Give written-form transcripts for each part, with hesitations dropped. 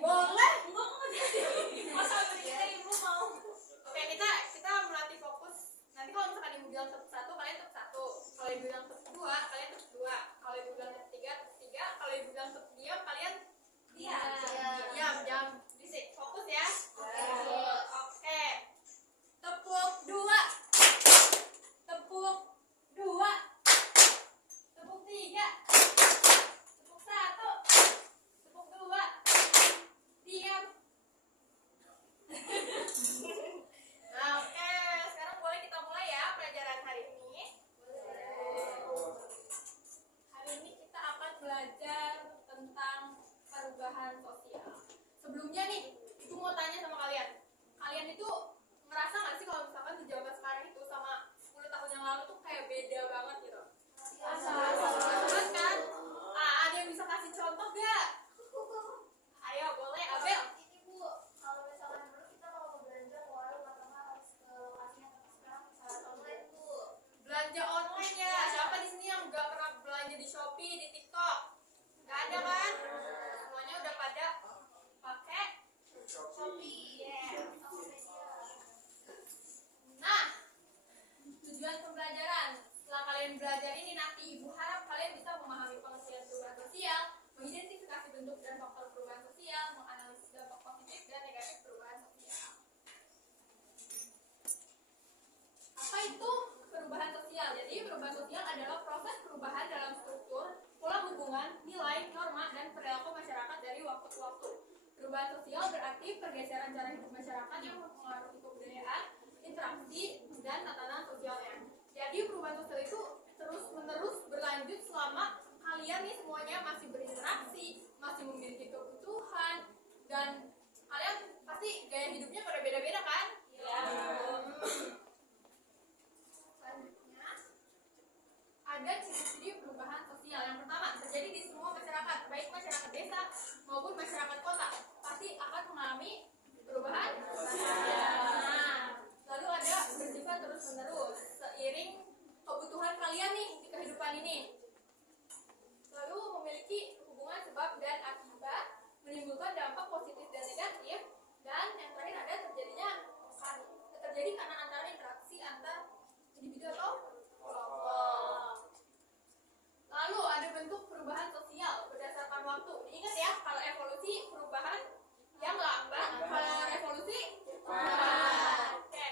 Boleh. Masa berikan ibu mau. Oke, kita melatih fokus. Nanti kalau misalkan ibu bilang tep 1, kalian tep 1. Kalau ibu bilang tep 2, kalian tep 2. Kalau ibu bilang tep 3, tep 3. Kalau ibu bilang tep diam, kalian diam. Diam. Bisik. Fokus ya. Oke. Tepuk 2. Tepuk 2. Tepuk 3. Tepuk 1. Tepuk 2. Diam. Nah, oke. Sekarang boleh kita mulai ya pelajaran hari ini. Hari ini kita akan belajar tentang perubahan sosial. Sebelumnya nih, itu mau tanya sama kalian. Kalian itu ngerasa nggak sih kalau misalkan di zaman sekarang itu sama 10 tahun yang lalu tuh kayak beda banget gitu? Banget kan? Ada yang bisa kasih contoh gak? Ayo, boleh, Abel. Kalau misalkan dulu kita kalau mau belanja ke warung atau nggak harus ke lokasinya, tapi sekarang bisa online tuh. Belanja online ya. Siapa di sini yang nggak pernah belanja di Shopee, di TikTok? Nggak ada kan? Semuanya udah pada pakai Shopee. Nah, tujuan pembelajaran. Setelah kalian belajar ini nanti ibu harap kalian bisa memahami pengertian perubahan sosial, mengidentifikasi bentuk dan faktor perubahan sosial, menganalisis dampak positif dan negatif perubahan sosial. Apa itu perubahan sosial? Jadi perubahan sosial adalah proses perubahan dalam struktur, pola hubungan, nilai, norma, dan perilaku masyarakat dari waktu ke waktu. Perubahan sosial berarti pergeseran cara hidup masyarakat yang mempengaruhi kebudayaan, interaksi, dan tatanan sosialnya. Jadi perubahan sosial itu terus-menerus berlanjut selama kalian nih semuanya masih berinteraksi, masih memiliki kebutuhan, dan kalian pasti gaya hidupnya berbeda-beda kan? Iya. Selanjutnya ada ciri-ciri perubahan sosial. Yang pertama, terjadi di semua masyarakat, baik masyarakat desa maupun masyarakat kota, pasti akan mengalami perubahan sosial. Nah, lalu ada bersifat terus-menerus seiring kebutuhan kalian nih di kehidupan ini. Lalu memiliki hubungan sebab dan akibat, menimbulkan dampak positif dan negatif, dan yang terakhir ada terjadi karena antara interaksi antar individu atau kelompok. Lalu ada bentuk perubahan sosial berdasarkan waktu. Diingat ya, kalau evolusi perubahan yang lambat, kalau revolusi cepat. Oke.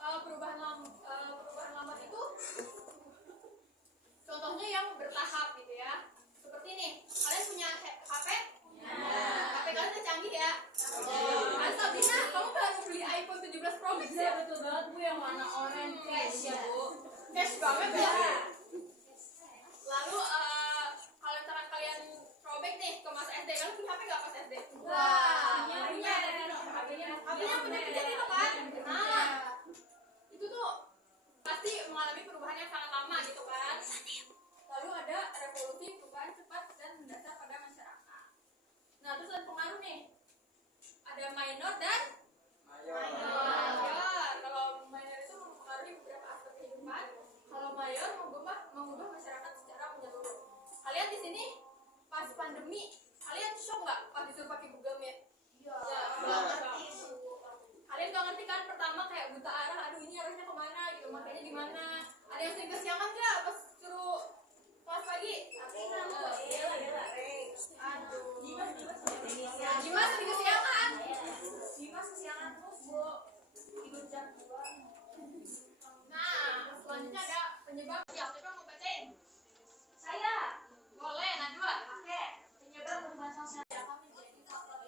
Perubahan lambat itu contohnya yang bertahap gitu ya. Seperti ini, kalian punya HP? HP kalian udah canggih ya? Sabrina, kamu baru beli iPhone 17 Pro Max ya? Betul banget Bu, yang warna orange Cash ya Bu. Cash banget ya. Lalu kalau misalkan kalian throwback nih ke masa SD, kalian punya HP nggak pas SD? Punya. HP-nya bener kecil itu kan? Nah, itu tuh pasti mengalami perubahan yang sangat lama gitu kan? Lalu ada revolusi, perubahan cepat dan mendasar pada masyarakat. Nah, terus ada pengaruh nih. Ada minor dan mayor. Kalau minor itu mempengaruhi beberapa aspek kehidupan. Kalau mayor mengubah masyarakat secara menyeluruh. Kalian di sini pas pandemi, kalian shock nggak pas disuruh pakai Google Meet? Iya. Kalian nggak ngerti kan pertama kayak buta arah. Aduh ini harusnya kemana gitu, makanya gimana? Ada yang sering kesiangan nggak pas suruh kelas pagi? Aduh. Dimas sering kesiangan. Dimas kesiangan terus Bu. Tidur jam 2. Nah, selanjutnya ada penyebab sosial. Siapa mau bacain? Saya. Boleh, Najwa. Oke. Penyebab perubahan sosial dapat menjadi faktor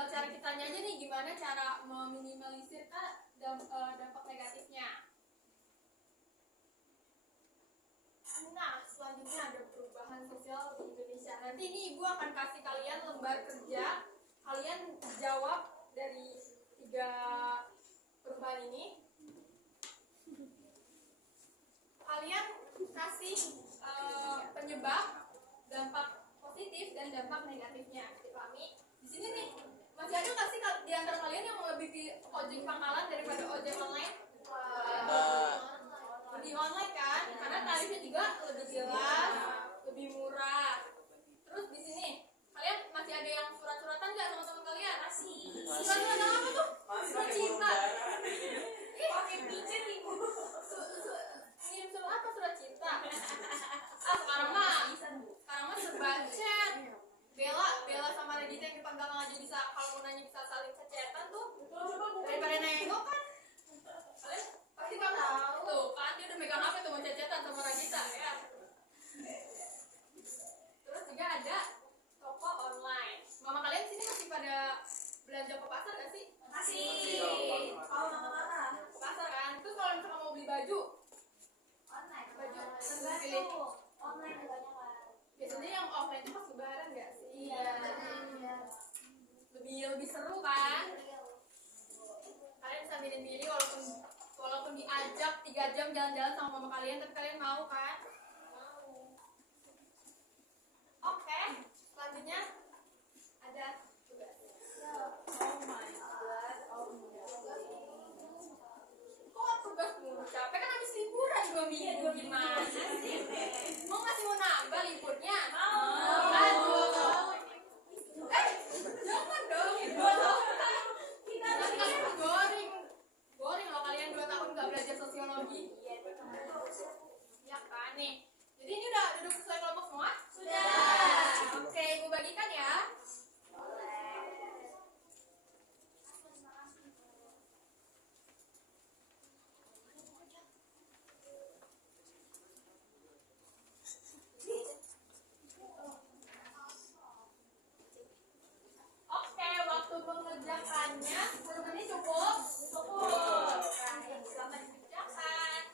tinggal cara kitanya aja nih gimana cara meminimalisir dampak negatifnya. Nah, selanjutnya ada perubahan sosial di Indonesia. Nanti ini ibu akan kasih kalian lembar kerja. Kalian jawab dari 3 perubahan ini. Kalian kasih penyebab, dampak positif dan dampak negatifnya. Dipahami? Di sini nih masih ada nggak sih di antara kalian yang lebih pilih ojek pangkalan daripada ojek online? Lebih online kan? Karena tarifnya juga lebih jelas, lebih murah. Terus di sini kalian masih ada yang surat-suratan nggak sama teman kalian? Masih. Surat-suratan apa tuh? Surat cinta. Pakai pijet ibu. Ngirim surat apa surat cinta? Sekarang mah serba chat. Bella sama Radita yang di Panggangan aja bisa, kalau mau nanya bisa saling chatan tuh. Daripada nengok kan. Kalian pasti kan tahu tuh kan dia udah megang HP tuh mau chatan sama Radita ya. Terus juga ada toko online. Mama kalian sini masih pada belanja ke pasar gak sih? Masih. Kalau mana-mana. Ke pasar kan. Terus kalau misalkan mau beli baju, Online. baju Tergantung. Online kebanyakan. biasanya yang offline itu pas lebaran gak sih? Iya. Lebih seru kan? Kalian bisa milih-milih walaupun diajak 3 jam jalan-jalan sama mama kalian, tapi kalian mau kan? Mau. Oke, selanjutnya ada tugas. Kok tugas mulu? Capek kan habis liburan 2 minggu, gimana sih? Mau nambah liburnya? Mau. Aduh. Jangan dong. Kita boring loh kalian 2 tahun gak belajar sosiologi. Ya kan nih. Jadi ini udah duduk sesuai kelompok semua? Sudah. Oke, ibu bagikan ya. Oke, waktu mengerjakannya 10 menit cukup? Cukup. Selamat dikerjakan.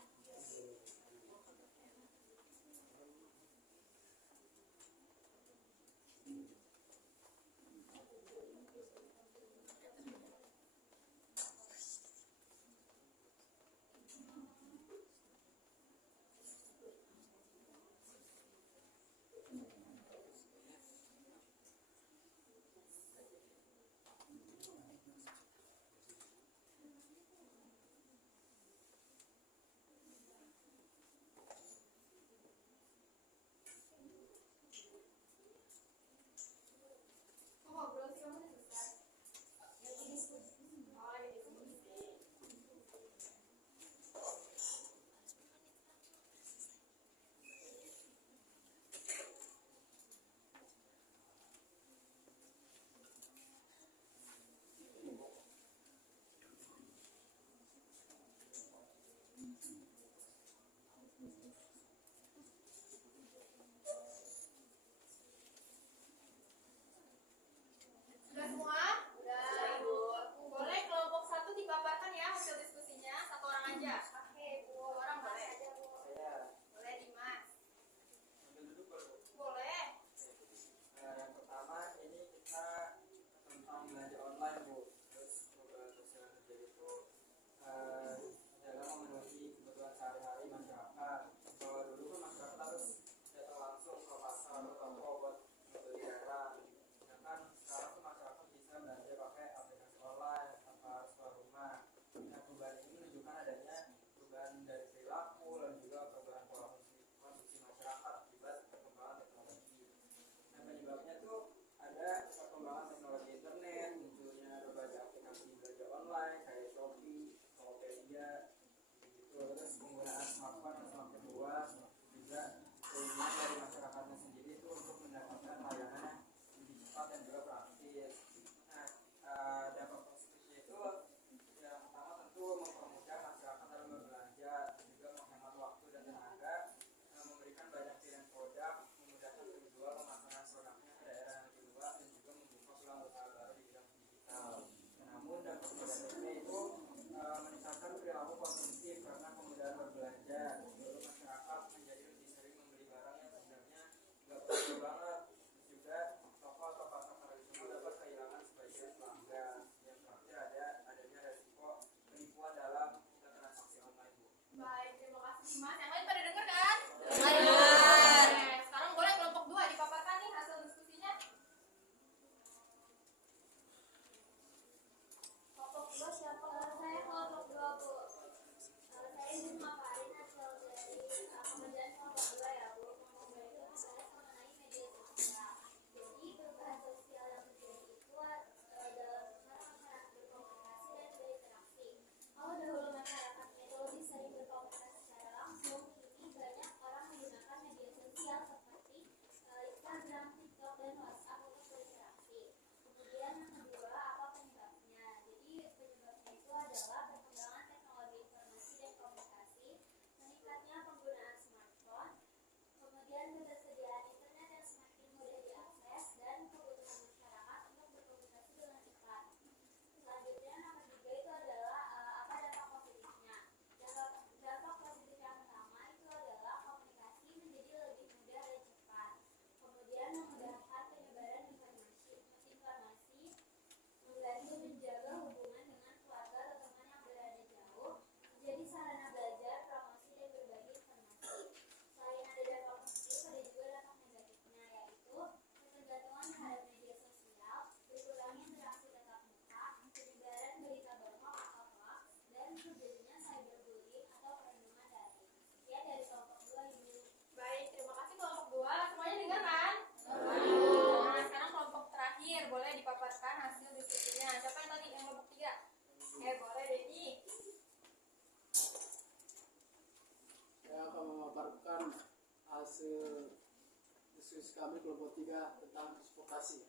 di kelompok 3 tentang transportasi.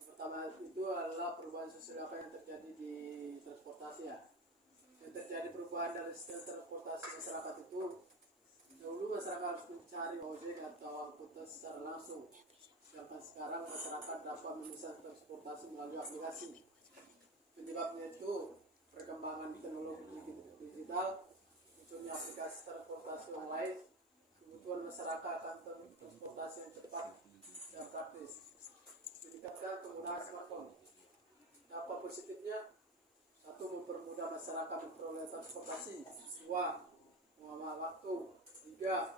Pertama itu adalah perubahan sosial apa yang terjadi di transportasi ya. Yang terjadi perubahan dari sistem transportasi masyarakat itu, dahulu masyarakat harus mencari ojek atau angkutan secara langsung, sedangkan sekarang masyarakat dapat memesan transportasi melalui aplikasi. Penyebabnya itu perkembangan teknologi digital, munculnya aplikasi transportasi online, kebutuhan masyarakat akan transportasi yang cepat dan praktis, meningkatkan penggunaan smartphone. Dampak positifnya, 1. Mempermudah masyarakat memperoleh transportasi. 2. Menghemat waktu. 3.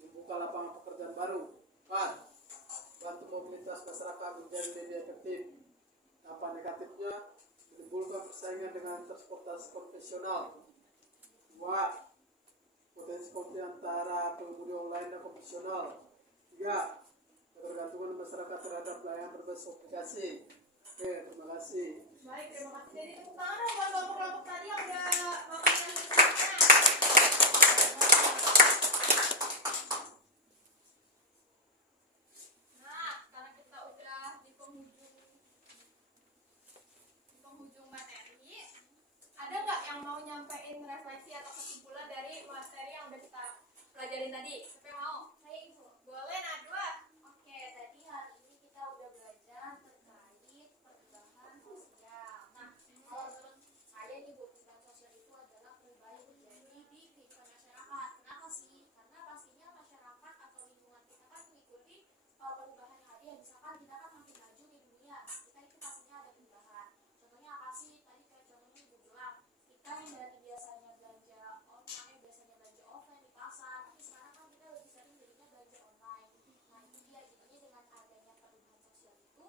Membuka lapangan pekerjaan baru. 4. Bantu mobilitas masyarakat menjadi lebih efektif. Dampak negatifnya, menimbulkan persaingan dengan transportasi konvensional. 2. Potensi konflik antara pengemudi online dan konvensional. 3. Ketergantungan masyarakat terhadap layanan berbasis aplikasi. Oke, terima kasih. Baik, terima kasih. Jadi tepuk tangan dong buat kelompok-kelompok tadi yang udah melakukan sesuatu. Nah, karena kita udah di penghujung materi, ada nggak yang mau nyampein refleksi atau kesimpulan dari materi yang udah kita pelajarin tadi? Siapa yang mau? Saya Ibu. Boleh, Najwa. Oke, tadi hari ini kita udah belajar terkait perubahan sosial. Nah, kalau menurut saya nih Bu, perubahan sosial itu adalah perubahan yang terjadi di kehidupan masyarakat. Kenapa sih? Karena pastinya masyarakat atau lingkungan kita kan mengikuti perubahan hari ya. Misalkan kita kan makin maju di dunia, kita itu pastinya ada perubahan. Contohnya apa sih? Tadi kayak contohnya Ibu bilang, kita yang dari biasanya belanja online, biasanya belanja offline di pasar, tapi sekarang kan kita lebih sering jadinya belanja online. Nah itu dia, jadinya dengan adanya perubahan sosial itu